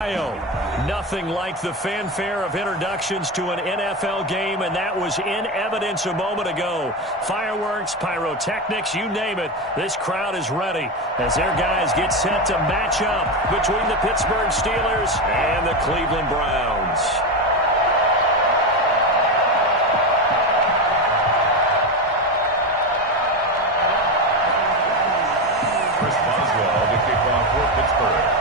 Nothing like the fanfare of introductions to an NFL game, and that was in evidence a moment ago. Fireworks, pyrotechnics, you name it. This crowd is ready as their guys get set to match up between the Pittsburgh Steelers and the Cleveland Browns. Chris Boswell to kick off for Pittsburgh.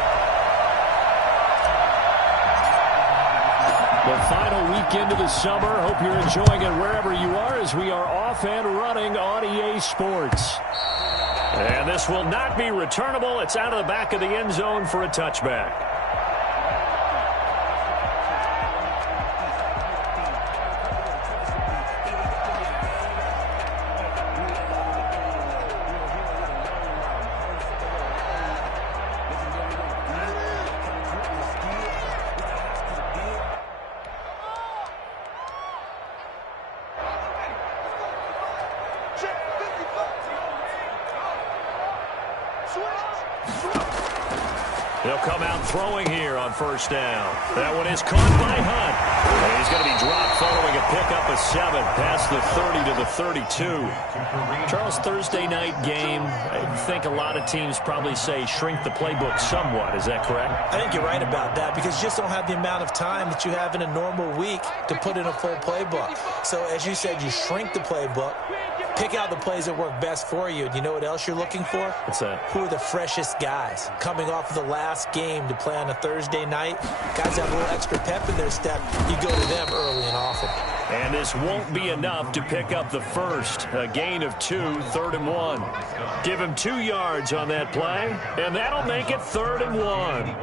The final week into the summer. Hope you're enjoying it wherever you are as we are off and running on EA Sports. And this will not be returnable. It's out of the back of the end zone for a touchback. They'll come out throwing here on first down. That one is caught by Hunt. And he's going to be dropped following a pickup of 7 past the 30 to the 32. Charles, Thursday night game, I think a lot of teams probably say shrink the playbook somewhat. Is that correct? I think you're right about that because you just don't have the amount of time that you have in a normal week to put in a full playbook. So as you said, you shrink the playbook. Pick out the plays that work best for you. And you know what else you're looking for? What's that? Who are the freshest guys coming off of the last game to play on a Thursday night? Guys have a little extra pep in their step. You go to them early and often. And this won't be enough to pick up the first. A gain of 2, 3rd and 1. Give him 2 yards on that play, and that'll make it 3rd and 1.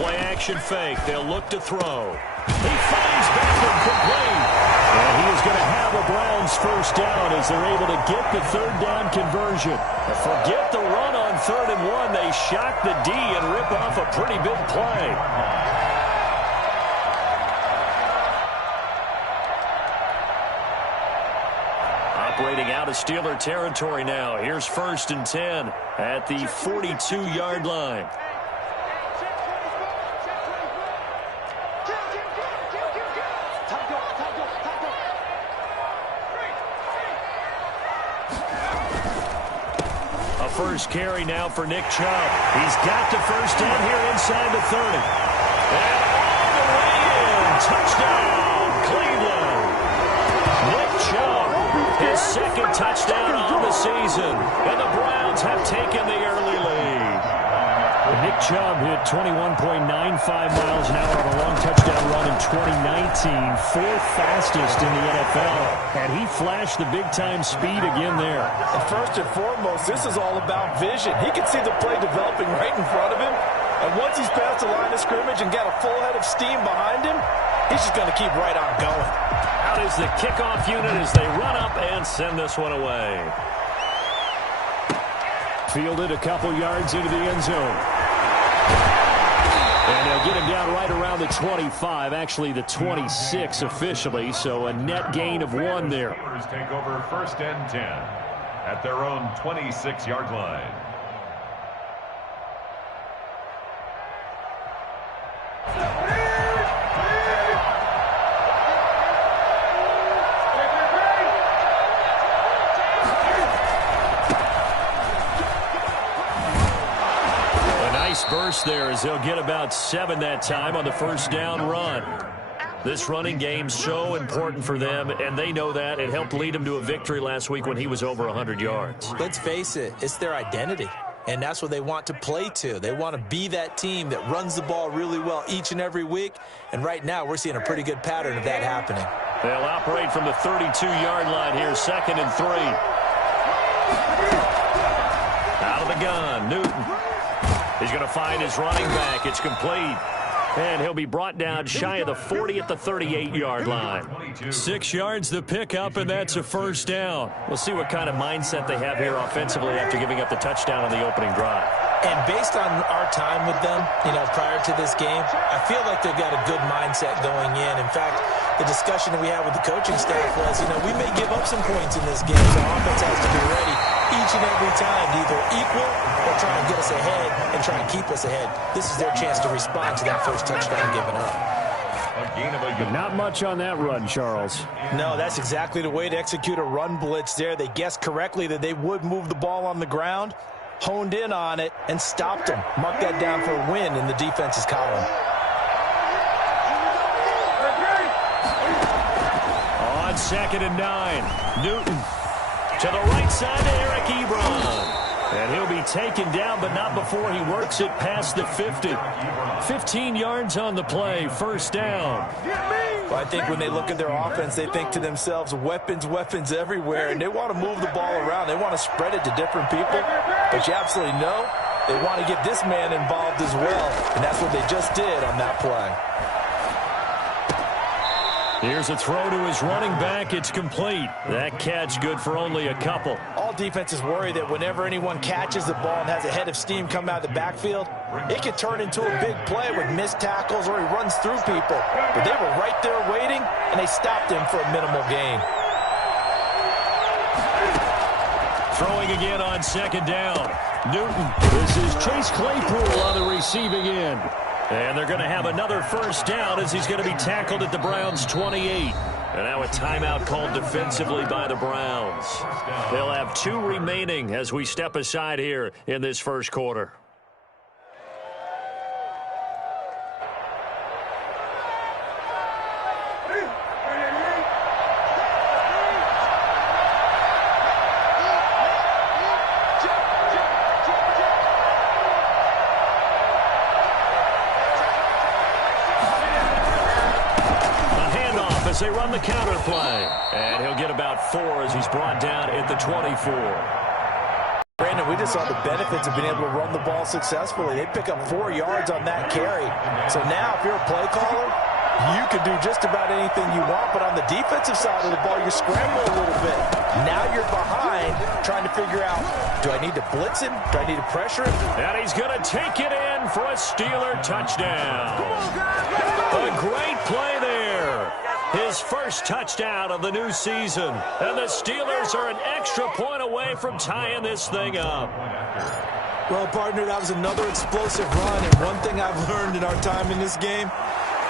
Play-action fake. They'll look to throw. He finds Beckham complete. And he is going to have a Browns first down as they're able to get the 3rd down conversion. Forget the run on 3rd and 1. They shock the D and rip off a pretty big play. Operating out of Steeler territory now. Here's 1st and 10 at the 42-yard line. First carry now for Nick Chubb. He's got the first down here inside the 30. And all the way in. Touchdown, Cleveland. Nick Chubb, his 2nd touchdown on the season. And the Browns have taken the early lead. Nick Chubb hit 21.95 miles an hour on a long touchdown run in 2019. 4th fastest in the NFL. And he flashed the big-time speed again there. And first and foremost, this is all about vision. He can see the play developing right in front of him. And once he's past the line of scrimmage and got a full head of steam behind him, he's just going to keep right on going. Out is the kickoff unit as they run up and send this one away. Fielded a couple yards into the end zone. And they'll get him down right around the 25, actually the 26 officially, so a net gain of 1 there. Take over 1st and 10 at their own 26-yard line. Burst there as they'll get about 7 that time on the first down run. This running game's so important for them, and they know that. It helped lead them to a victory last week when he was over 100 yards. Let's face it, it's their identity, and that's what they want to play to. They want to be that team that runs the ball really well each and every week, and right now we're seeing a pretty good pattern of that happening. They'll operate from the 32-yard line here, 2nd and 3. Out of the gun, Newton. He's going to find his running back. It's complete. And he'll be brought down shy of the 40 at the 38-yard line. 6 yards the pickup, and that's a first down. We'll see what kind of mindset they have here offensively after giving up the touchdown on the opening drive. And based on our time with them, prior to this game, I feel like they've got a good mindset going in. In fact, the discussion that we had with the coaching staff was, we may give up some points in this game, so our offense has to be ready each and every time to either equal or try and get us ahead and try and keep us ahead. This is their chance to respond to that first touchdown given up. Not much on that run, Charles. No, that's exactly the way to execute a run blitz there. They guessed correctly that they would move the ball on the ground, honed in on it, and stopped them. Mark that down for a win in the defense's column. On 2nd and 9, Newton to the right side to Eric Ebron. And he'll be taken down, but not before he works it past the 50. 15 yards on the play, first down. Well, I think when they look at their offense, they think to themselves, weapons, weapons everywhere, and they want to move the ball around. They want to spread it to different people, but you absolutely know they want to get this man involved as well, and that's what they just did on that play. Here's a throw to his running back. It's complete. That catch good for only a couple. All defenses worry that whenever anyone catches the ball and has a head of steam come out of the backfield, it can turn into a big play with missed tackles or he runs through people. But they were right there waiting, and they stopped him for a minimal gain. Throwing again on 2nd down. Newton. This is Chase Claypool on the receiving end. And they're going to have another first down as he's going to be tackled at the Browns' 28. And now a timeout called defensively by the Browns. They'll have 2 remaining as we step aside here in this first quarter. They run the counter play, and he'll get about 4 as he's brought down at the 24. Brandon, we just saw the benefits of being able to run the ball successfully. They pick up 4 yards on that carry. So now, if you're a play caller, you can do just about anything you want, but on the defensive side of the ball, you scramble a little bit. Now you're behind, trying to figure out, do I need to blitz him? Do I need to pressure him? And he's going to take it in for a Steeler touchdown. A great play there. His first touchdown of the new season. And the Steelers are an extra point away from tying this thing up. Well, partner, that was another explosive run. And one thing I've learned in our time in this game,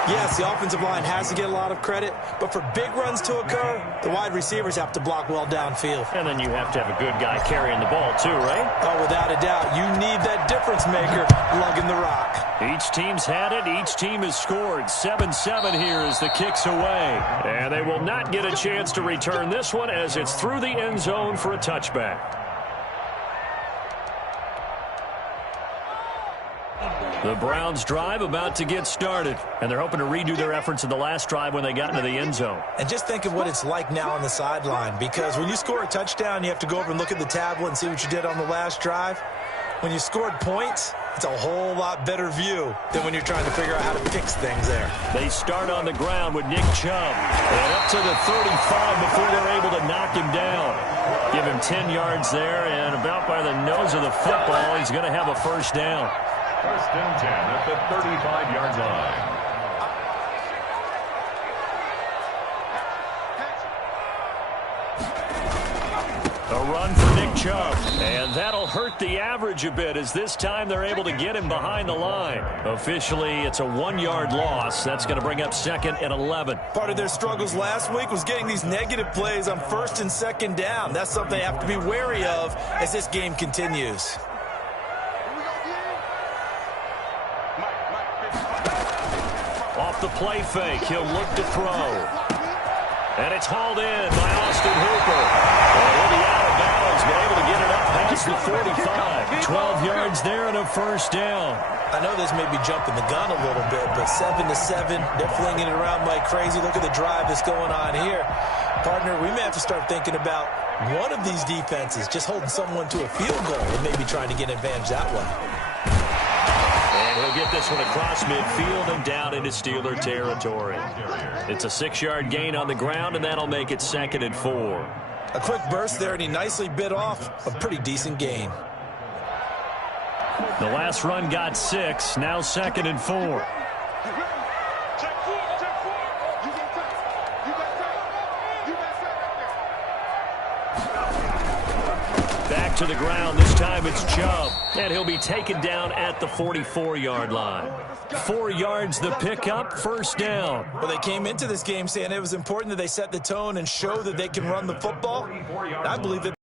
yes, the offensive line has to get a lot of credit, but for big runs to occur, the wide receivers have to block well downfield. And then you have to have a good guy carrying the ball too, right? Oh, without a doubt. You need that difference maker lugging the rock. Each team's had it. Each team has scored. 7-7 here as the kick's away. And they will not get a chance to return this one as it's through the end zone for a touchback. The Browns drive about to get started, and they're hoping to redo their efforts in the last drive when they got into the end zone. And just think of what it's like now on the sideline, because when you score a touchdown, you have to go over and look at the tablet and see what you did on the last drive. When you scored points, it's a whole lot better view than when you're trying to figure out how to fix things there. They start on the ground with Nick Chubb, and up to the 35 before they're able to knock him down. Give him 10 yards there, and about by the nose of the football, he's going to have a first down. First and 10 at the 35-yard line. A run for Nick Chubb, and that'll hurt the average a bit as this time they're able to get him behind the line. Officially, it's a 1-yard loss. That's going to bring up 2nd and 11. Part of their struggles last week was getting these negative plays on 1st and 2nd down. That's something they have to be wary of as this game continues. Off the play fake, he'll look to throw. And it's hauled in by Austin Hooper. And he'll be out of bounds, but able to get it up past the 45. 12 yards there and a first down. I know this may be jumping the gun a little bit, but 7-7, they're flinging it around like crazy. Look at the drive that's going on here. Partner, we may have to start thinking about one of these defenses just holding someone to a field goal and maybe trying to get an advantage that way. And he'll get this one across midfield and down into Steeler territory. It's a 6-yard gain on the ground, and that'll make it 2nd and 4. A quick burst there, and he nicely bit off a pretty decent gain. The last run got 6, now 2nd and 4. to the ground. This time it's Chubb, and he'll be taken down at the 44-yard line. 4 yards the pickup, first down. Well, they came into this game saying it was important that they set the tone and show that they can run the football. I believe that.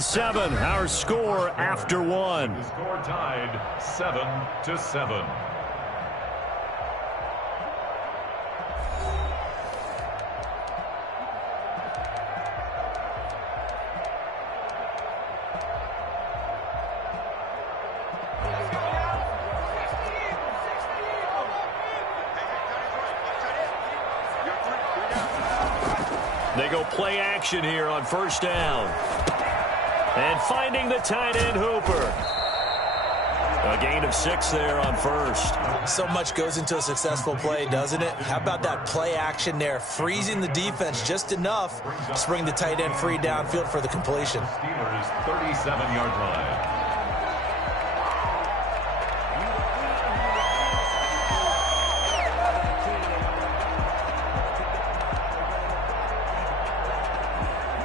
Seven, our score after one. The score tied 7-7. They go play action here on first down. And finding the tight end, Hooper. A gain of 6 there on first. So much goes into a successful play, doesn't it? How about that play action there? Freezing the defense just enough to bring the tight end free downfield for the completion. Steelers 37-yard line.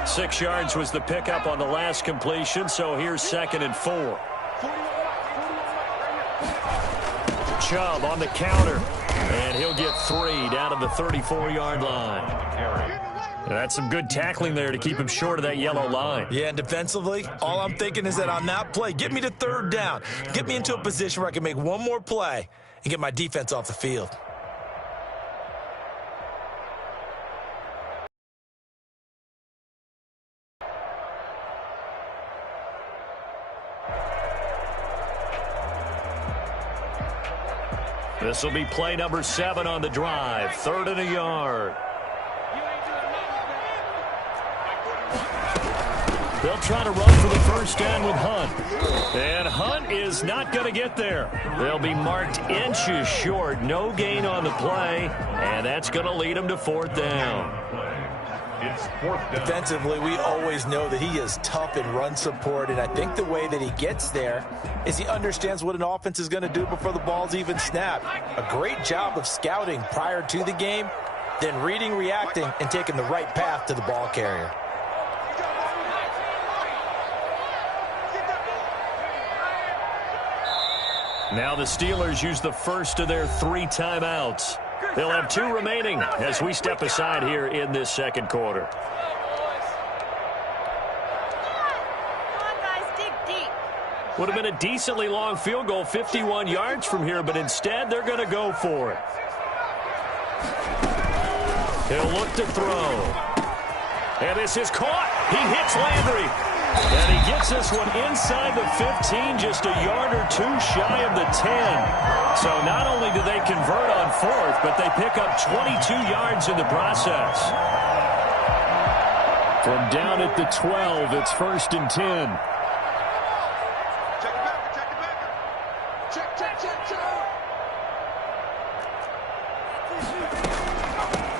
Six yards was the pickup on the last completion, so here's 2nd and 4. Chubb on the counter, and he'll get 3 down to the 34-yard line. That's some good tackling there to keep him short of that yellow line. Yeah, and defensively, all I'm thinking is that on that play, get me to 3rd down. Get me into a position where I can make one more play and get my defense off the field. This will be play number 7 on the drive. 3rd and a yard. They'll try to run for the first down with Hunt. And Hunt is not going to get there. They'll be marked inches short. No gain on the play. And that's going to lead them to 4th down. It's 4th down. Defensively, we always know that he is tough in run support, and I think the way that he gets there is he understands what an offense is going to do before the ball's even snapped. A great job of scouting prior to the game, then reading, reacting, and taking the right path to the ball carrier. Now the Steelers use the first of their 3 timeouts. They'll have 2 remaining as we step aside here in this second quarter. Would have been a decently long field goal, 51 yards from here, but instead they're going to go for it. He'll look to throw. And this is caught. He hits Landry. And he gets this one inside the 15, just a yard or 2 shy of the 10. So not only do they convert on 4th, but they pick up 22 yards in the process. From down at the 12, it's 1st and 10.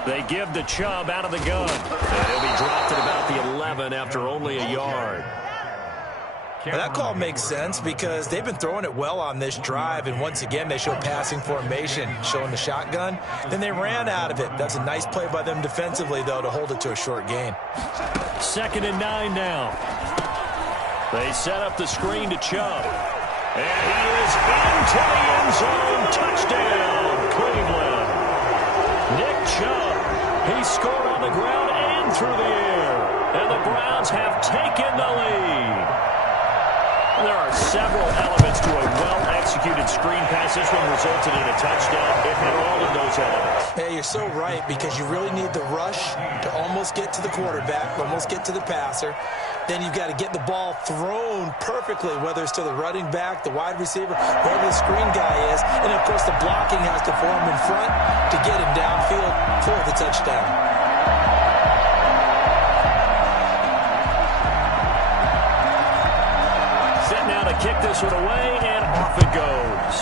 They give the Chubb out of the gun. And he'll be dropped at about the 11 after only a yard. Well, that call makes sense because they've been throwing it well on this drive, and once again they show passing formation, showing the shotgun. Then they ran out of it. That's a nice play by them defensively, though, to hold it to a short gain. 2nd and 9 now. They set up the screen to Chubb. And he is into the end zone. Touchdown, Cleveland. Nick Chubb, he scored on the ground and through the air. And the Browns have taken the lead. There are several elements to a well-executed screen pass. This one resulted in a touchdown. It had all of those elements. Hey, you're so right, because you really need the rush to almost get to the quarterback, almost get to the passer. Then you've got to get the ball thrown perfectly, whether it's to the running back, the wide receiver, whoever the screen guy is. And, of course, the blocking has to form in front to get him downfield for the touchdown. this one away, and off it goes.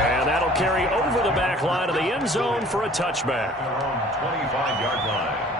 And that'll carry over the back line of the end zone for a touchback. Their own 25-yard line.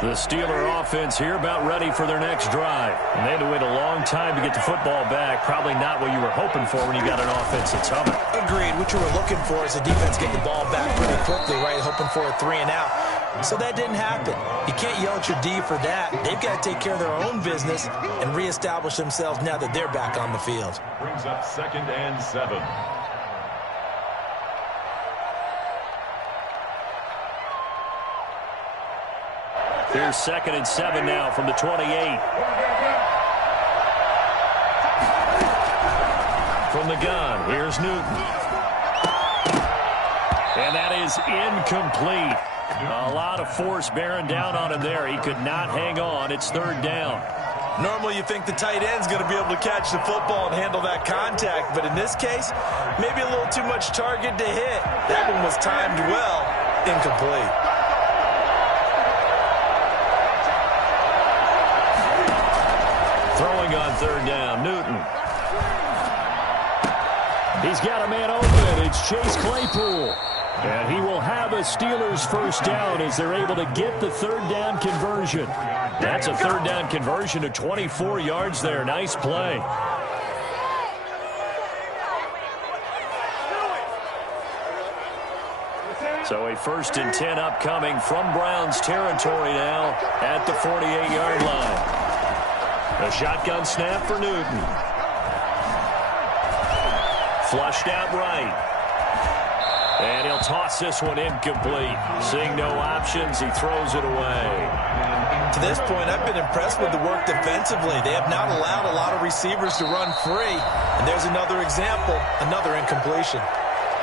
The Steeler offense here about ready for their next drive. And they had to wait a long time to get the football back. Probably not what you were hoping for when you got an offense that's humming. Agreed. What you were looking for is the defense get the ball back pretty quickly, right? Hoping for a 3-and-out. So that didn't happen. You can't yell at your D for that. They've got to take care of their own business and reestablish themselves now that they're back on the field. Brings up 2nd and 7. Here's 2nd and 7 now from the 28. From the gun, here's Newton. And that is incomplete. A lot of force bearing down on him there. He could not hang on. It's 3rd down. Normally you think the tight end's going to be able to catch the football and handle that contact, but in this case, maybe a little too much target to hit. That one was timed well, incomplete. Throwing on 3rd down, Newton. He's got a man open. It's Chase Claypool. And he will have a Steelers first down as they're able to get the 3rd down conversion. That's a 3rd down conversion to 24 yards there. Nice play. So a 1st and 10 upcoming from Browns territory now at the 48-yard line. A shotgun snap for Newton. Flushed out right. And he'll toss this one incomplete. Seeing no options, he throws it away. To this point, I've been impressed with the work defensively. They have not allowed a lot of receivers to run free. And there's another example, another incompletion.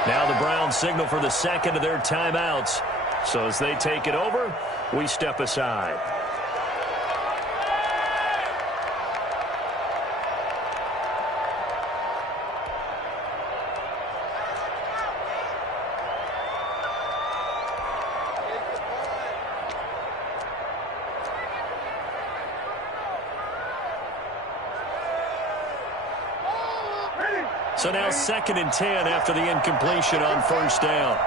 Now the Browns signal for the 2nd of their timeouts. So as they take it over, we step aside. So now 2nd and 10 after the incompletion on 1st down.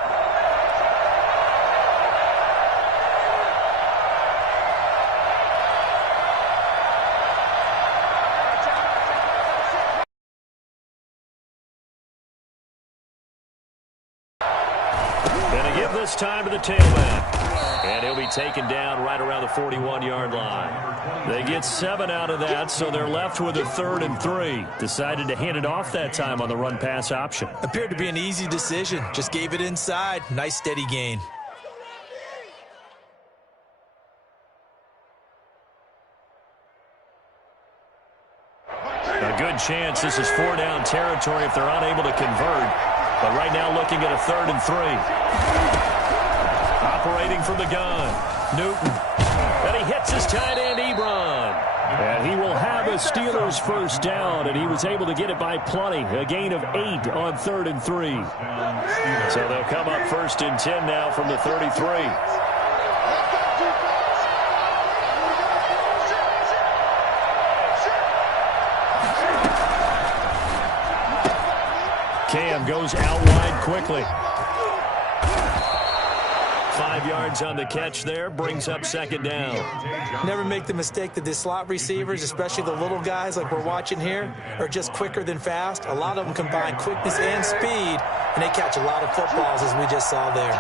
Going to give this time to the tailback. And he'll be taken down right around the 41-yard line. They get 7 out of that, so they're left with a 3rd and 3. Decided to hand it off that time on the run-pass option. Appeared to be an easy decision. Just gave it inside. Nice steady gain. A good chance this is 4-down territory if they're unable to convert. But right now looking at a 3rd and 3. Operating from the gun, Newton. And he hits his tight end, Ebron. And he will have a Steelers first down, and he was able to get it by plenty. A gain of 8 on 3rd and 3. So they'll come up 1st and 10 now from the 33. Cam goes out wide quickly. 5 yards on the catch there, brings up 2nd down. Never make the mistake that the slot receivers, especially the little guys like we're watching here, are just quicker than fast. A lot of them combine quickness and speed, and they catch a lot of footballs, as we just saw there.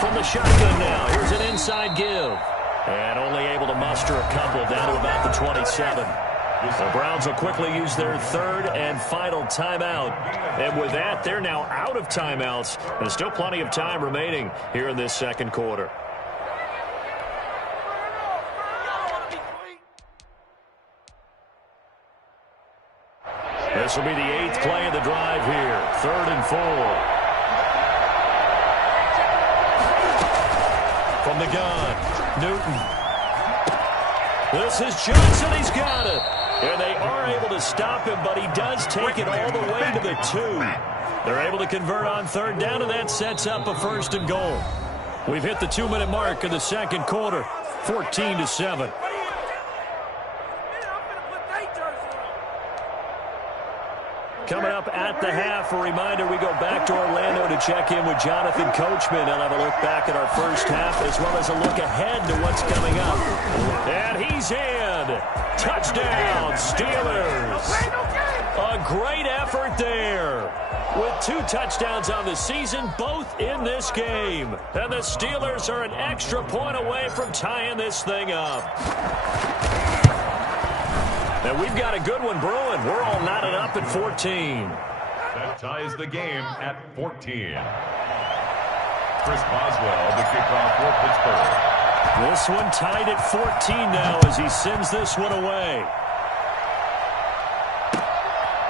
From the shotgun now, here's an inside give. And only able to muster a couple down to about the 27. The Browns will quickly use their 3rd and final timeout. And with that, they're now out of timeouts. There's still plenty of time remaining here in this 2nd quarter. This will be the 8th play of the drive here. 3rd and 4. From the gun, Newton. This is Johnson. He's got it. And they are able to stop him, but he does take it all the way to the 2. They're able to convert on third down, and that sets up a 1st and goal. We've hit the 2-minute mark in the second quarter, 14-7. Coming up at the half, a reminder, we go back to Orlando to check in with Jonathan Coachman. He'll have a look back at our first half as well as a look ahead to what's coming up. And he's in. Touchdown, Steelers. A great effort there. With 2 touchdowns on the season, both in this game. And the Steelers are an extra point away from tying this thing up. And we've got a good one brewing. We're all knotted up at 14. That ties the game at 14. Chris Boswell, the kickoff for Pittsburgh. This one tied at 14 now as he sends this one away.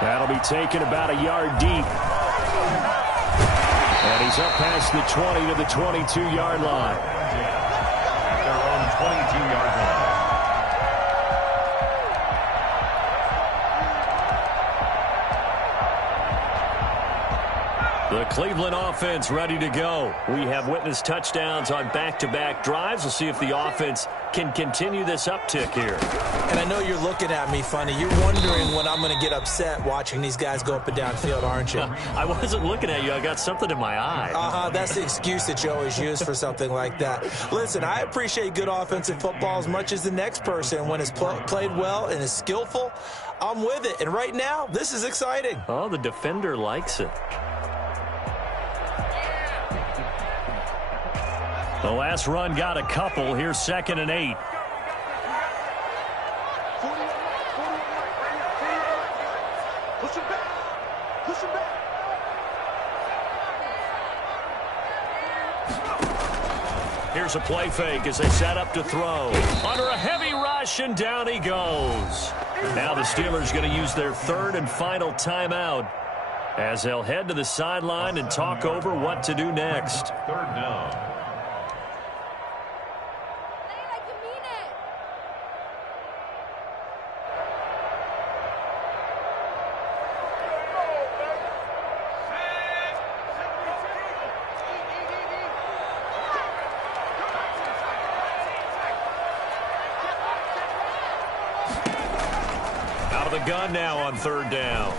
That'll be taken about a yard deep. And he's up past the 20 to the 22-yard line. At their own 22-yard line. The Cleveland offense ready to go. We have witnessed touchdowns on back-to-back drives. We'll see if the offense can continue this uptick here. And I know you're looking at me funny. You're wondering when I'm going to get upset watching these guys go up and down field, aren't you? I wasn't looking at you. I got something in my eye. That's the excuse that you always use for something like that. Listen, I appreciate good offensive football as much as the next person. When it's played well and is skillful, I'm with it. And right now, this is exciting. Oh, the defender likes it. The last run got a couple. Here's 2nd and 8. Here's a play fake as they set up to throw. Under a heavy rush, and down he goes. Now the Steelers going to use their 3rd and final timeout as they'll head to the sideline and talk over what to do next. 3rd down. Gun now on 3rd down.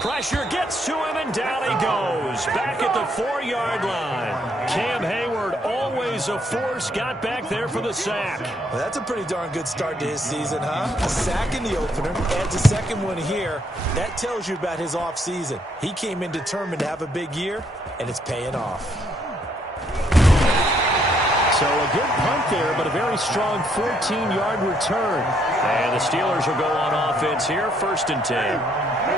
Pressure gets to him, and down he goes. Back at the 4-yard line. Cam Hayward, always a force, got back there for the sack. Well, that's a pretty darn good start to his season, huh? A sack in the opener, adds a second one here. That tells you about his offseason. He came in determined to have a big year, and it's paying off. So a good punt there, but a very strong 14-yard return. And the Steelers will go on offense here, 1st and 10.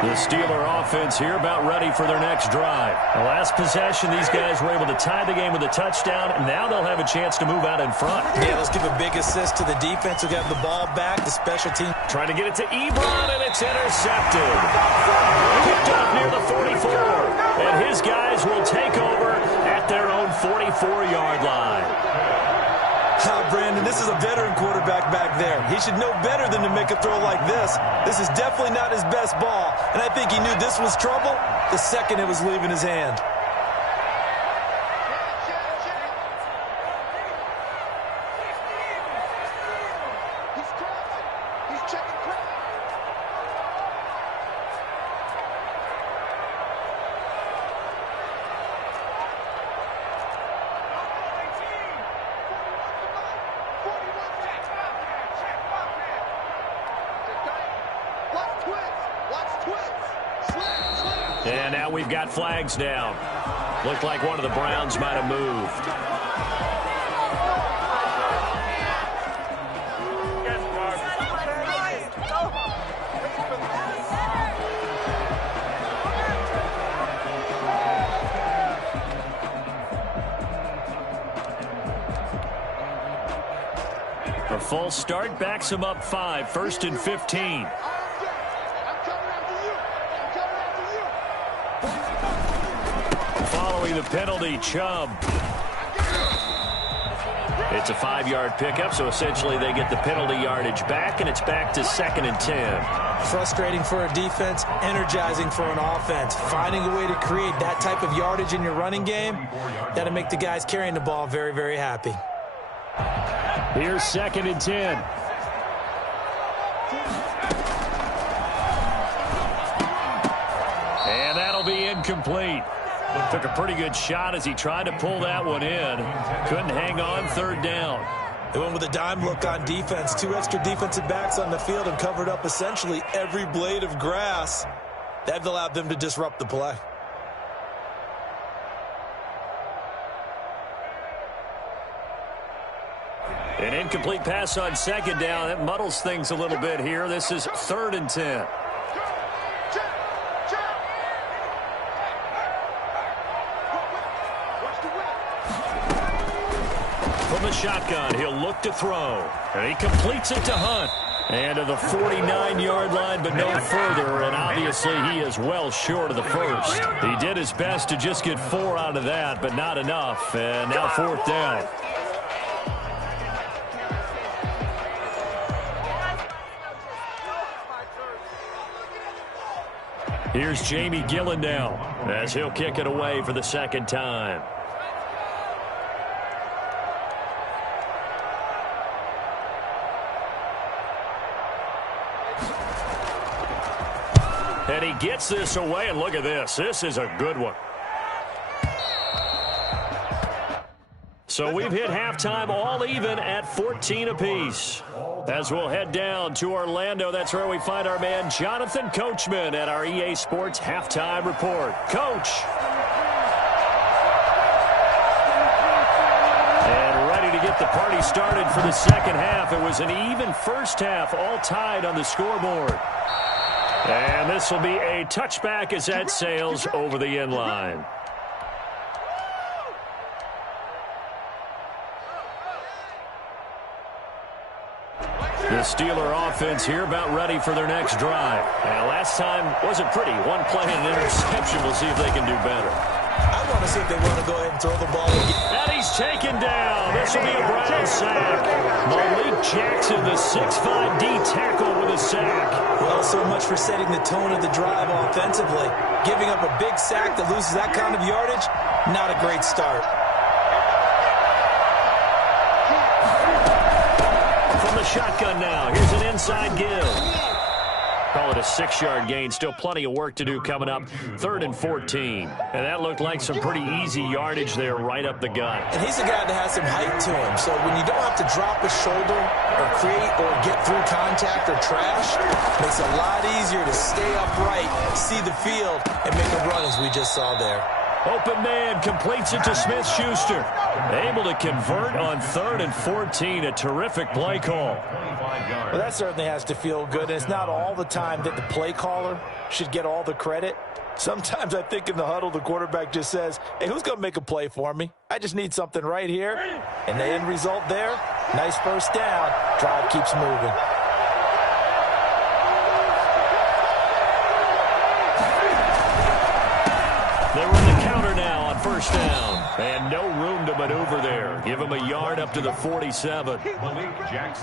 The Steeler offense here about ready for their next drive. The last possession, these guys were able to tie the game with a touchdown, and now they'll have a chance to move out in front. Yeah, let's give a big assist to the defense who got the ball back. The special team trying to get it to Ebron, and it's intercepted. Picked off near the 44. And his guys will take over at their own 44-yard line. Brandon, this is a veteran quarterback back there. He should know better than to make a throw like this. This is definitely not his best ball, and I think he knew this was trouble the second it was leaving his hand. And now we've got flags down. Looked like one of the Browns might have moved. A full start backs him up 5, 1st and 15. Following the penalty, Chubb. It's a 5-yard pickup, so essentially they get the penalty yardage back, and it's back to 2nd and 10. Frustrating for a defense, energizing for an offense. Finding a way to create that type of yardage in your running game, that'll make the guys carrying the ball very, very happy. Here's 2nd and 10. And that'll be incomplete. Took a pretty good shot as he tried to pull that one in. Couldn't hang on 3rd down. They went with a dime look on defense. 2 extra defensive backs on the field and covered up essentially every blade of grass. That allowed them to disrupt the play. An incomplete pass on 2nd down. That muddles things a little bit here. This is 3rd and 10. From the shotgun, he'll look to throw. And he completes it to Hunt. And to the 49-yard line, but no further. And obviously, he is well short of the first. He did his best to just get 4 out of that, but not enough. And now 4th down. Here's Jamie Gillen now as he'll kick it away for the 2nd time. And he gets this away, and look at this. This is a good one. So we've hit halftime all even at 14 apiece. As we'll head down to Orlando, that's where we find our man Jonathan Coachman at our EA Sports Halftime Report. Coach. And ready to get the party started for the 2nd half. It was an even first half, all tied on the scoreboard. And this will be a touchback as that sails over the end line. The Steeler offense here about ready for their next drive. And last time wasn't pretty. 1 play and an interception. We'll see if they can do better. I want to see if they want to go ahead and throw the ball again. And he's taken down. This will be a Brown sack. Malik Jackson, the 6'5" D tackle with a sack. Well, so much for setting the tone of the drive offensively. Giving up a big sack that loses that kind of yardage, not a great start. From the shotgun now, here's an inside give. Call it a 6-yard gain. Still plenty of work to do coming up. 3rd and 14. And that looked like some pretty easy yardage there right up the gut. And he's a guy that has some height to him. So when you don't have to drop a shoulder or create or get through contact or trash, it makes it a lot easier to stay upright, see the field, and make a run as we just saw there. Open man completes it to Smith-Schuster. Able to convert on 3rd and 14. A terrific play call. Well, that certainly has to feel good. And it's not all the time that the play caller should get all the credit. Sometimes I think in the huddle, the quarterback just says, hey, who's going to make a play for me? I just need something right here. And the end result there, nice first down. Drive keeps moving. They run the counter now on 1st down. And no room to maneuver there. Give him a yard up to the 47.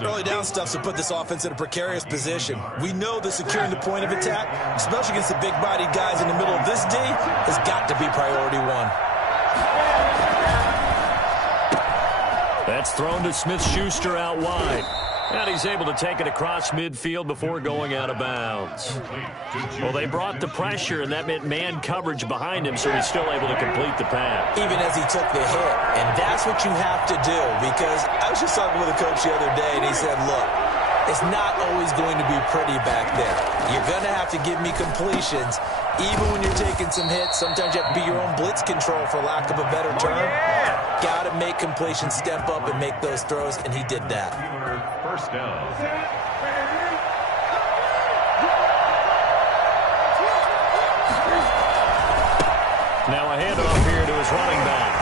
Early down stuff's to put this offense in a precarious position. We know that securing the point of attack, especially against the big-bodied guys in the middle of this D, has got to be priority 1. That's thrown to Smith-Schuster out wide. And he's able to take it across midfield before going out of bounds. Well, they brought the pressure, and that meant man coverage behind him, so he's still able to complete the pass. Even as he took the hit. And that's what you have to do, because I was just talking with a coach the other day, and he said, look, it's not always going to be pretty back there. You're going to have to give me completions. Even when you're taking some hits, sometimes you have to be your own blitz control, for lack of a better term. Got to make completions, step up, and make those throws, and he did that. First down. Now a handoff here to his running back.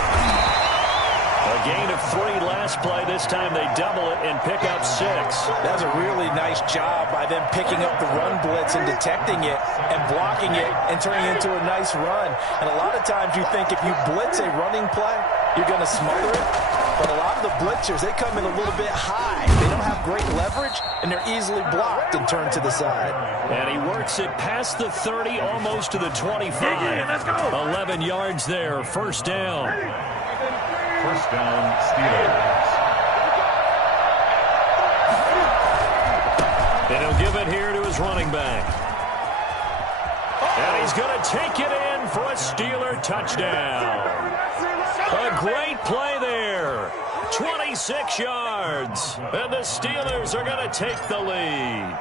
A gain of 3 last play. This time they double it and pick up 6. That was a really nice job by them picking up the run blitz and detecting it and blocking it and turning it into a nice run. And a lot of times you think if you blitz a running play, you're going to smother it. But a lot of the blitzers, they come in a little bit high. They don't have great leverage, and they're easily blocked and turned to the side. And he works it past the 30, almost to the 25. Let's go. 11 yards there, first down. First down, Steelers. And he'll give it here to his running back. And he's going to take it in for a Steeler touchdown. A great play there. 26 yards. And the Steelers are going to take the lead.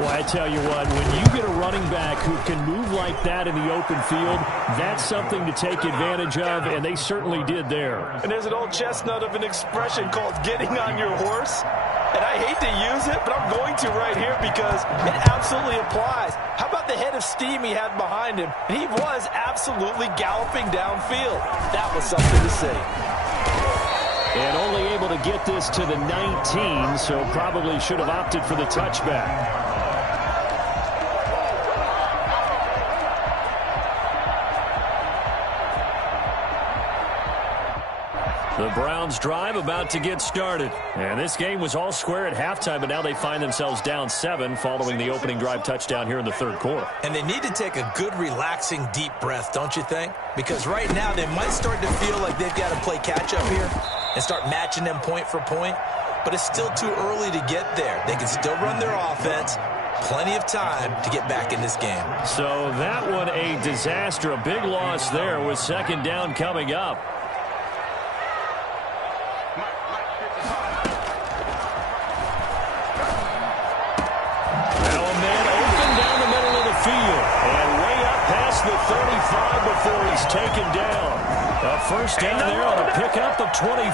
Well, I tell you what, when you get a running back who can move like that in the open field, that's something to take advantage of, and they certainly did there. And there's an old chestnut of an expression called getting on your horse. And I hate to use it, but I'm going to right here because it absolutely applies. How about the head of steam he had behind him? He was absolutely galloping downfield. That was something to see. And only able to get this to the 19, so probably should have opted for the touchback. The Browns drive about to get started. And this game was all square at halftime, but now they find themselves down 7 following the opening drive touchdown here in the third quarter. And they need to take a good, relaxing, deep breath, don't you think? Because right now they might start to feel like they've got to play catch-up here and start matching them point for point. But it's still too early to get there. They can still run their offense. Plenty of time to get back in this game. So that one a disaster. A big loss there with second down coming up. The 35 before he's taken down. A first down there on a pickup of 25.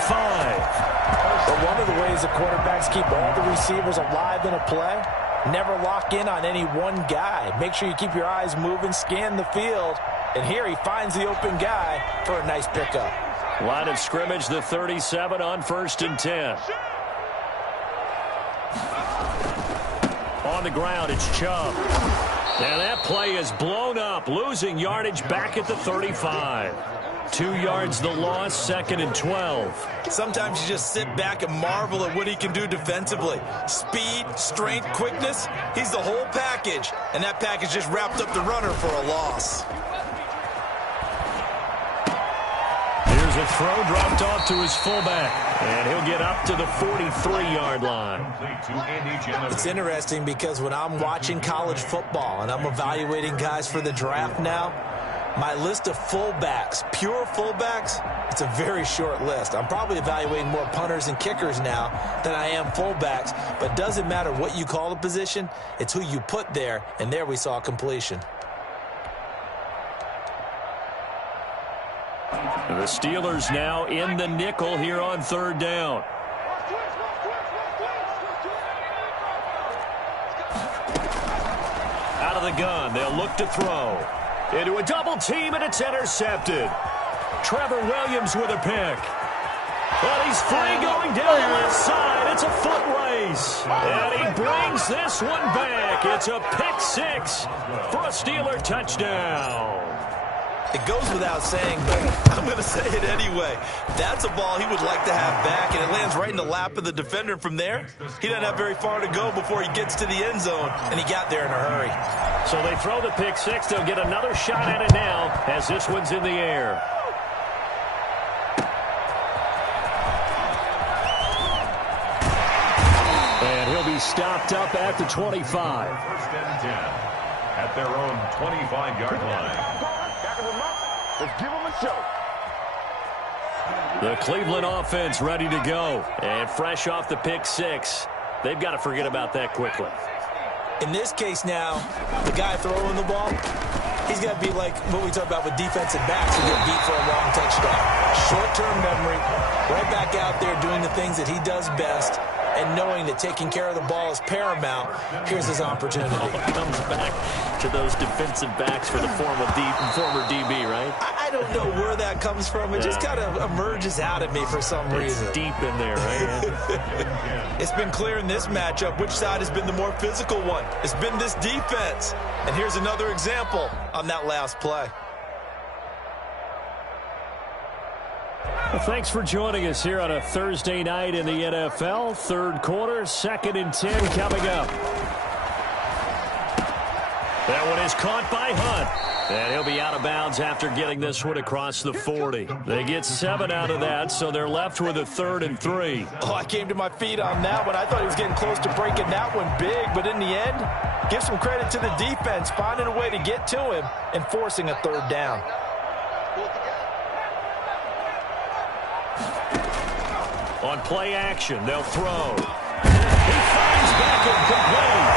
But one of the ways the quarterbacks keep all the receivers alive in a play, never lock in on any one guy. Make sure you keep your eyes moving, scan the field. And here he finds the open guy for a nice pickup. Line of scrimmage, the 37 on 1st and 10. On the ground, it's Chubb. And that play is blown up, losing yardage back at the 35. 2 yards the loss, 2nd and 12. Sometimes you just sit back and marvel at what he can do defensively. Speed, strength, quickness, he's the whole package. And that package just wrapped up the runner for a loss. Here's a throw dropped off to his fullback. And he'll get up to the 43-yard line. It's interesting because when I'm watching college football and I'm evaluating guys for the draft now, my list of fullbacks, pure fullbacks, it's a very short list. I'm probably evaluating more punters and kickers now than I am fullbacks. But it doesn't matter what you call the position, it's who you put there. And there we saw completion. The Steelers now in the nickel here on 3rd down. Out of the gun, they'll look to throw. Into a double team, and it's intercepted. Trevor Williams with a pick. And he's free going down the left side. It's a foot race. And he brings this one back. It's a pick 6 for a Steeler touchdown. It goes without saying, but I'm going to say it anyway. That's a ball he would like to have back, and it lands right in the lap of the defender. From there, he doesn't have very far to go before he gets to the end zone, and he got there in a hurry. So they throw the pick 6. They'll get another shot at it now as this one's in the air. And he'll be stopped up at the 25. 1st and 10 at their own 25-yard line. Let's give him a show. The Cleveland offense ready to go. And fresh off the pick 6. They've got to forget about that quickly. In this case now, the guy throwing the ball, he's got to be like what we talk about with defensive backs who get beat for a long touchdown. Short-term memory, right back out there doing the things that he does best, and knowing that taking care of the ball is paramount. Here's his opportunity. Comes back to those defensive backs for the former DB, right? I don't know where that comes from. It just kind of emerges out at me for some reason. It's deep in there, right? It's been clear in this matchup which side has been the more physical one. It's been this defense. And here's another example on that last play. Well, thanks for joining us here on a Thursday night in the NFL. Third quarter, 2nd and 10 coming up. That one is caught by Hunt. And he'll be out of bounds after getting this one across the 40. They get 7 out of that, so they're left with a 3rd and 3. Oh, I came to my feet on that one. I thought he was getting close to breaking that one big, but in the end, give some credit to the defense, finding a way to get to him and forcing a 3rd down. On play action, they'll throw. He finds Beckham complete.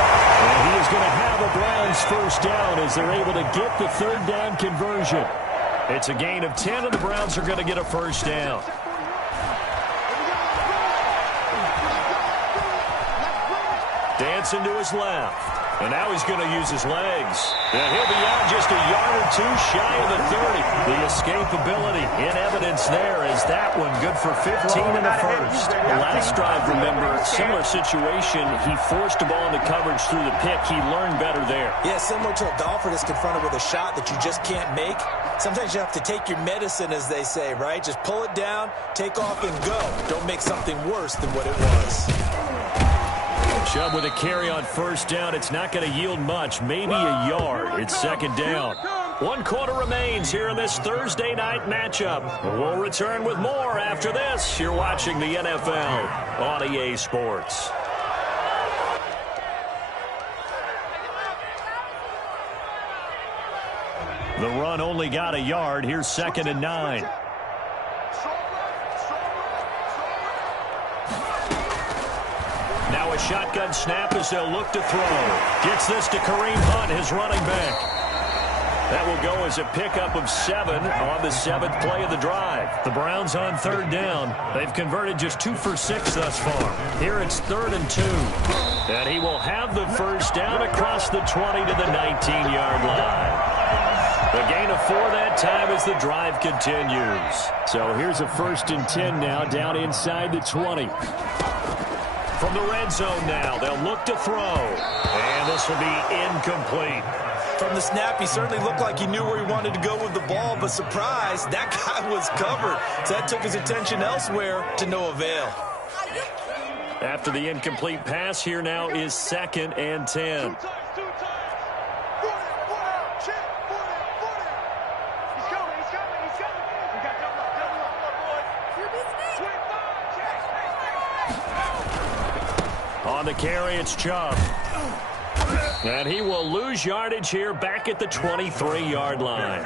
And he is going to have a Browns first down as they're able to get the 3rd down conversion. It's a gain of 10, and the Browns are going to get a first down. Dancing to his left. And now he's going to use his legs. And he'll be out just a yard or 2 shy of the 30. The escapability in evidence there as that one good for 15 in the first. The last drive, remember, similar situation. He forced the ball into coverage through the pick. He learned better there. Yeah, similar to a golfer that's confronted with a shot that you just can't make. Sometimes you have to take your medicine, as they say, right? Just pull it down, take off, and go. Don't make something worse than what it was. Chubb with a carry on first down. It's not going to yield much, maybe a yard. It's 2nd down. 1 quarter remains here in this Thursday night matchup. We'll return with more after this. You're watching the NFL on EA Sports. The run only got a yard. Here's 2nd and 9. Now a shotgun snap as they'll look to throw. Gets this to Kareem Hunt, his running back. That will go as a pickup of 7 on the 7th play of the drive. The Browns on 3rd down. They've converted just 2 for 6 thus far. Here it's 3rd and 2. And he will have the first down across the 20 to the 19-yard line. The gain of 4 that time as the drive continues. So here's a 1st and 10 now down inside the 20. From the red zone now, they'll look to throw. And this will be incomplete. From the snap, he certainly looked like he knew where he wanted to go with the ball, but surprise, that guy was covered. So that took his attention elsewhere to no avail. After the incomplete pass, here now is 2nd and 10. On the carry, it's Chubb. And he will lose yardage here back at the 23-yard line.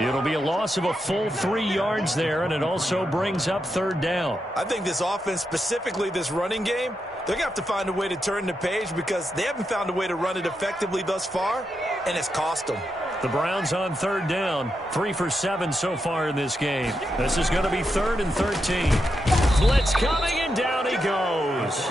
It'll be a loss of a full 3 yards there, and it also brings up 3rd down. I think this offense, specifically this running game, they're going to have to find a way to turn the page because they haven't found a way to run it effectively thus far, and it's cost them. The Browns on 3rd down, 3 for 7 so far in this game. This is going to be 3rd and 13. Blitz coming, and down he goes.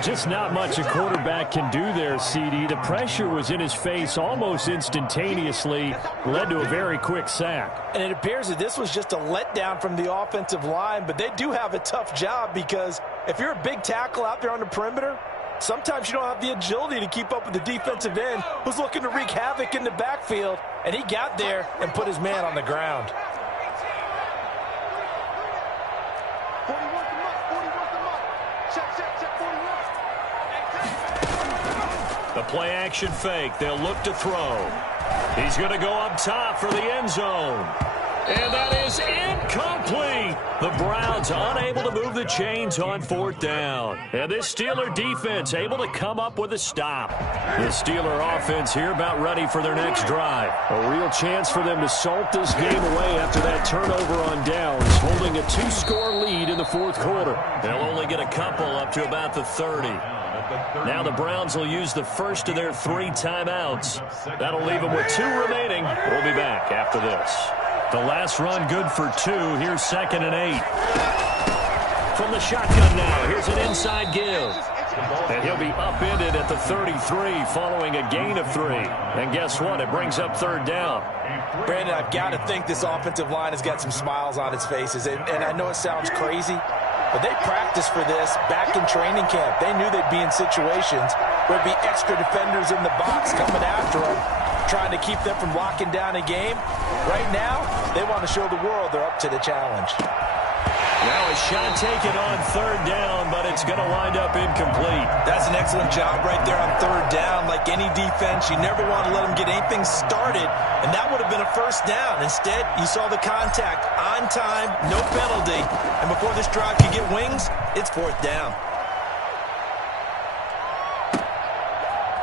Just not much a quarterback can do there, CD. The pressure was in his face almost instantaneously, led to a very quick sack. And it appears that this was just a letdown from the offensive line, but they do have a tough job because if you're a big tackle out there on the perimeter, sometimes you don't have the agility to keep up with the defensive end who's looking to wreak havoc in the backfield, and he got there and put his man on the ground. The play action fake. They'll look to throw. He's going to go up top for the end zone. And that is incomplete. The Browns unable to move the chains on 4th down. And this Steeler defense able to come up with a stop. The Steeler offense here about ready for their next drive. A real chance for them to salt this game away after that turnover on downs, holding a 2-score lead in the 4th quarter. They'll only get a couple up to about the 30. Now the Browns will use the first of their 3 timeouts. That'll leave them with 2 remaining. We'll be back after this. The last run good for 2. Here's 2nd and 8. From the shotgun now, here's an inside give. And he'll be upended at the 33 following a gain of 3. And guess what? It brings up 3rd down. Brandon, I've got to think this offensive line has got some smiles on its faces. And I know it sounds crazy, but they practiced for this back in training camp. They knew they'd be in situations where there'd be extra defenders in the box coming after them, trying to keep them from locking down a game. Right now, they want to show the world they're up to the challenge. Now a shot taken on third down, but it's going to wind up incomplete. That's an excellent job right there on third down. Like any defense, you never want to let them get anything started, and that would have been a first down. Instead, you saw the contact on time, no penalty, and before this drive could get wings, it's fourth down.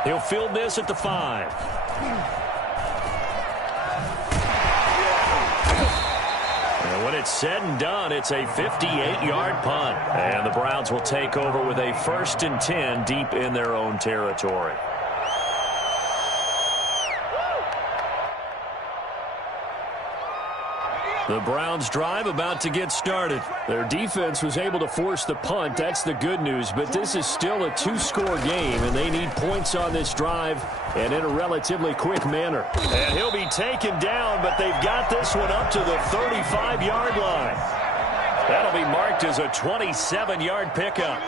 He'll field this at the 5. And when it's said and done, it's a 58-yard punt. And the Browns will take over with a 1st and 10 deep in their own territory. The Browns drive about to get started. Their defense was able to force the punt. That's the good news. But this is still a 2-score game, and they need points on this drive and in a relatively quick manner. And he'll be taken down, but they've got this one up to the 35-yard line. That'll be marked as a 27-yard pickup.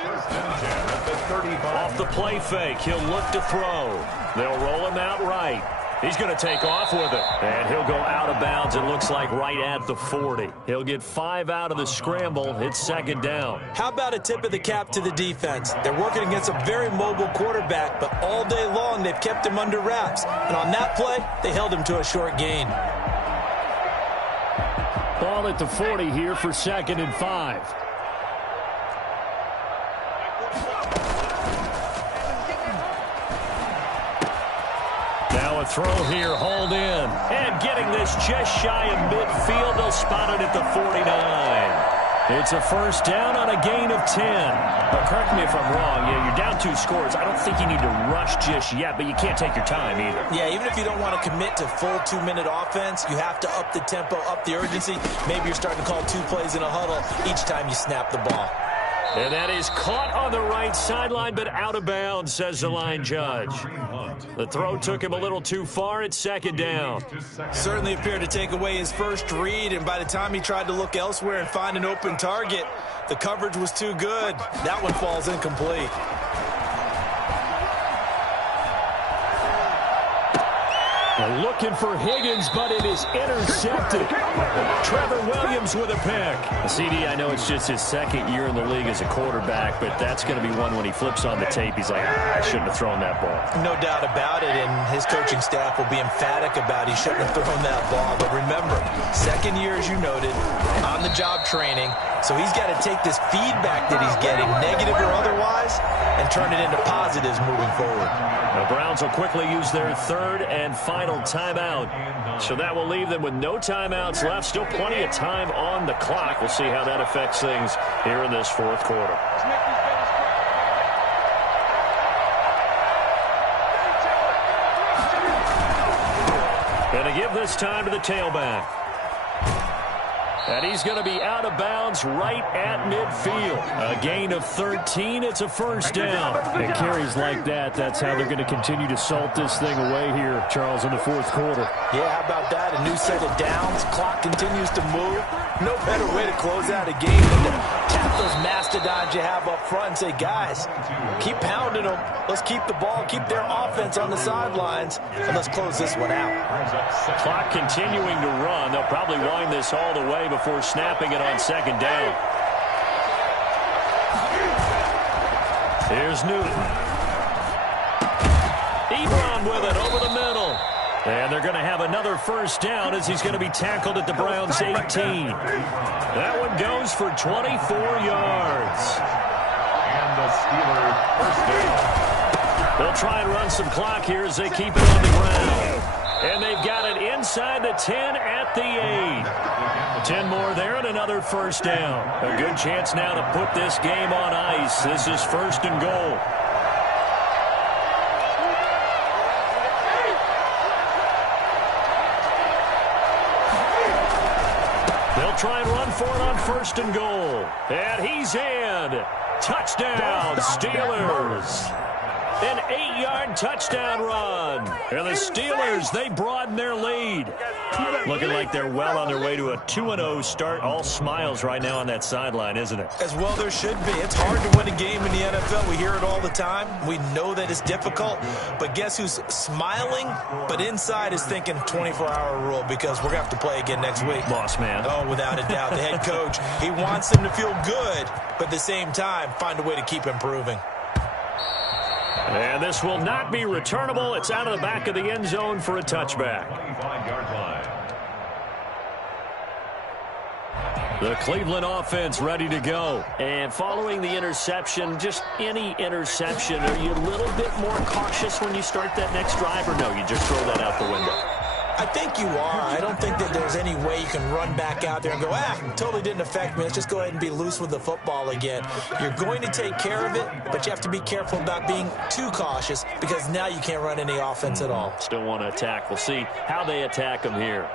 Off the play fake, he'll look to throw. They'll roll him out right. He's going to take off with it. And he'll go out of bounds, it looks like, right at the 40. He'll get 5 out of the scramble. It's 2nd down. How about a tip of the cap to the defense? They're working against a very mobile quarterback, but all day long they've kept him under wraps. And on that play, they held him to a short gain. Ball at the 40 here for 2nd and 5. Now a throw here, hauled in. And getting this just shy of midfield, they'll spot it at the 49. It's a 1st down on a gain of 10. But correct me if I'm wrong. Yeah, you're down 2 scores. I don't think you need to rush just yet, but you can't take your time either. Yeah, even if you don't want to commit to full 2-minute offense, you have to up the tempo, up the urgency. Maybe you're starting to call 2 plays in a huddle each time you snap the ball. And that is caught on the right sideline, but out of bounds, says the line judge. The throw took him a little too far. It's 2nd down. Certainly appeared to take away his first read, and by the time he tried to look elsewhere and find an open target, the coverage was too good. That one falls incomplete. Looking for Higgins, but it is intercepted. Trevor Williams with a pick. CD, I know it's just his 2nd year in the league as a quarterback, but that's going to be one when he flips on the tape. He's like, I shouldn't have thrown that ball. No doubt about it, and his coaching staff will be emphatic about he shouldn't have thrown that ball. But remember, 2nd year, as you noted, on-the-job training, so he's got to take this feedback that he's getting, negative or otherwise, and turn it into positives moving forward. The Browns will quickly use their 3rd and final timeout. So that will leave them with no timeouts left. Still plenty of time on the clock. We'll see how that affects things here in this 4th quarter. Going to give this time to the tailback. And he's going to be out of bounds right at midfield. A gain of 13. It's a 1st down. And carries like that, that's how they're going to continue to salt this thing away here, Charles, in the 4th quarter. Yeah, how about that? A new set of downs. Clock continues to move. No better way to close out a game than to tap those mastodons you have up front and say, guys, keep pounding them. Let's keep the ball, keep their offense on the sidelines, and let's close this one out. Clock continuing to run. They'll probably wind this all the way before snapping it on 2nd down. Here's Newton. Ebron with it over the middle. And they're going to have another 1st down as he's going to be tackled at the Browns' 18. That one goes for 24 yards. And the Steelers' 1st down. They'll try and run some clock here as they keep it on the ground. And they've got it inside the 10 at the 8. 10 more there and another 1st down. A good chance now to put this game on ice. This is 1st and goal. They'll try and run for it on 1st and goal. And he's in. Touchdown, Steelers. An 8-yard touchdown run. And the Steelers, they broaden their lead. Looking like they're well on their way to a 2-0 start. All smiles right now on that sideline, isn't it? As well there should be. It's hard to win a game in the NFL. We hear it all the time. We know that it's difficult. But guess who's smiling? But inside is thinking 24-hour rule because we're going to have to play again next week. Boss man. Oh, without a doubt. The head coach, he wants them to feel good, but at the same time, find a way to keep improving. And this will not be returnable. It's out of the back of the end zone for a touchback. 25-yard line. The Cleveland offense ready to go. And following the interception, just any interception, are you a little bit more cautious when you start that next drive, or no, you just throw that out the window? I think you are. I don't think that there's any way you can run back out there and go, totally didn't affect me. Let's just go ahead and be loose with the football again. You're going to take care of it, but you have to be careful about being too cautious because now you can't run any offense at all. Still want to attack. We'll see how they attack them here.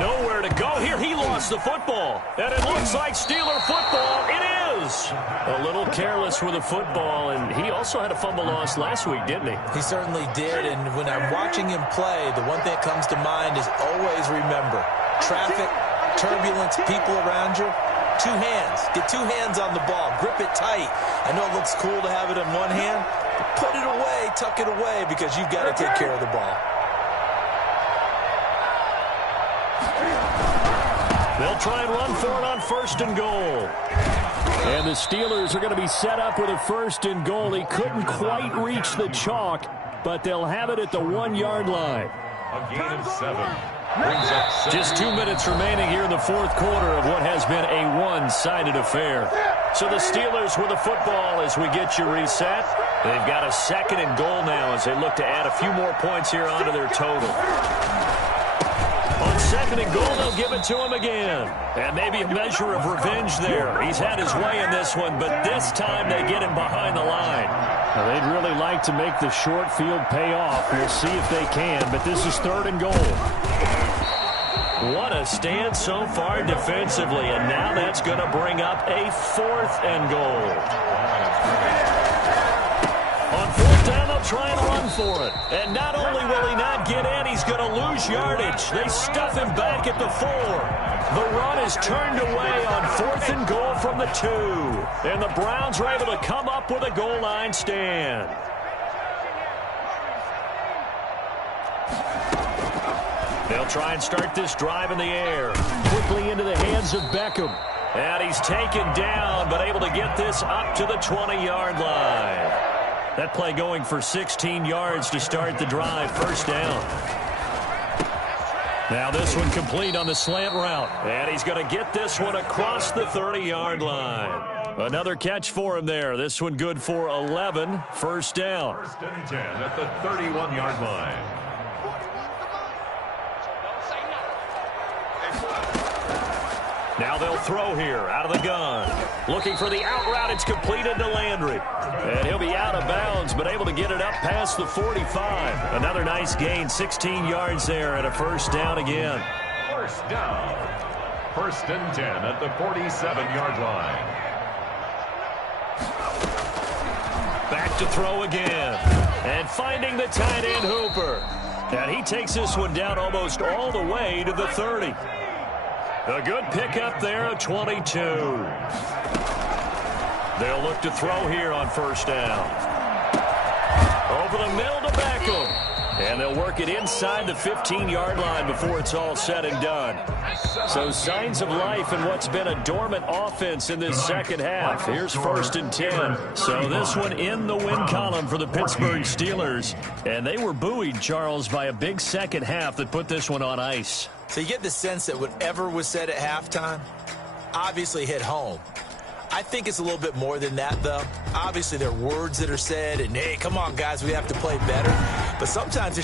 Nowhere to go here. He lost the football. And it looks like Steeler football. It is. A little careless with the football. And he also had a fumble loss last week, didn't he? He certainly did. And when I'm watching him play, the one thing that comes to mind is always remember, traffic, turbulence, people around you, two hands. Get two hands on the ball. Grip it tight. I know it looks cool to have it in one hand, but put it away, tuck it away, because you've got to take care of the ball. They'll try and run for it on 1st and goal. And the Steelers are going to be set up with a 1st and goal. He couldn't quite reach the chalk, but they'll have it at the 1-yard line. A gain of 7. Brings up 7. Just 2 minutes remaining here in the 4th quarter of what has been a one-sided affair. So the Steelers with the football as we get you reset. They've got a 2nd and goal now as they look to add a few more points here onto their total. On 2nd and goal, they'll give it to him again. And maybe a measure of revenge there. He's had his way in this one, but this time they get him behind the line. Now, they'd really like to make the short field pay off. We'll see if they can, but this is 3rd and goal. What a stand so far defensively, and now that's going to bring up a 4th and goal. On 4th down, they'll try and run for it. And not only will he not get in, he's going to lose yardage. They stuff him back at the 4. The run is turned away on 4th and goal from the 2. And the Browns are able to come up with a goal line stand. They'll try and start this drive in the air. Quickly into the hands of Beckham. And he's taken down, but able to get this up to the 20-yard line. That play going for 16 yards to start the drive. 1st down. Now this one complete on the slant route. And he's going to get this one across the 30-yard line. Another catch for him there. This one good for 11. 1st down. 1st and 10 at the 31-yard line. Now they'll throw here out of the gun. Looking for the out route. It's completed to Landry. And he'll be out of bounds, but able to get it up past the 45. Another nice gain, 16 yards there, and a 1st down again. 1st down. 1st and 10 at the 47-yard line. Back to throw again. And finding the tight end Hooper. And he takes this one down almost all the way to the 30. A good pickup there, a 22. They'll look to throw here on 1st down. Over the middle to Beckham. And they'll work it inside the 15-yard line before it's all said and done. So signs of life in what's been a dormant offense in this 2nd half. Here's 1st and 10. So this one in the win column for the Pittsburgh Steelers. And they were buoyed, Charles, by a big 2nd half that put this one on ice. So you get the sense that whatever was said at halftime obviously hit home. I think it's a little bit more than that, though. Obviously, there are words that are said, and, hey, come on, guys, we have to play better. But sometimes it's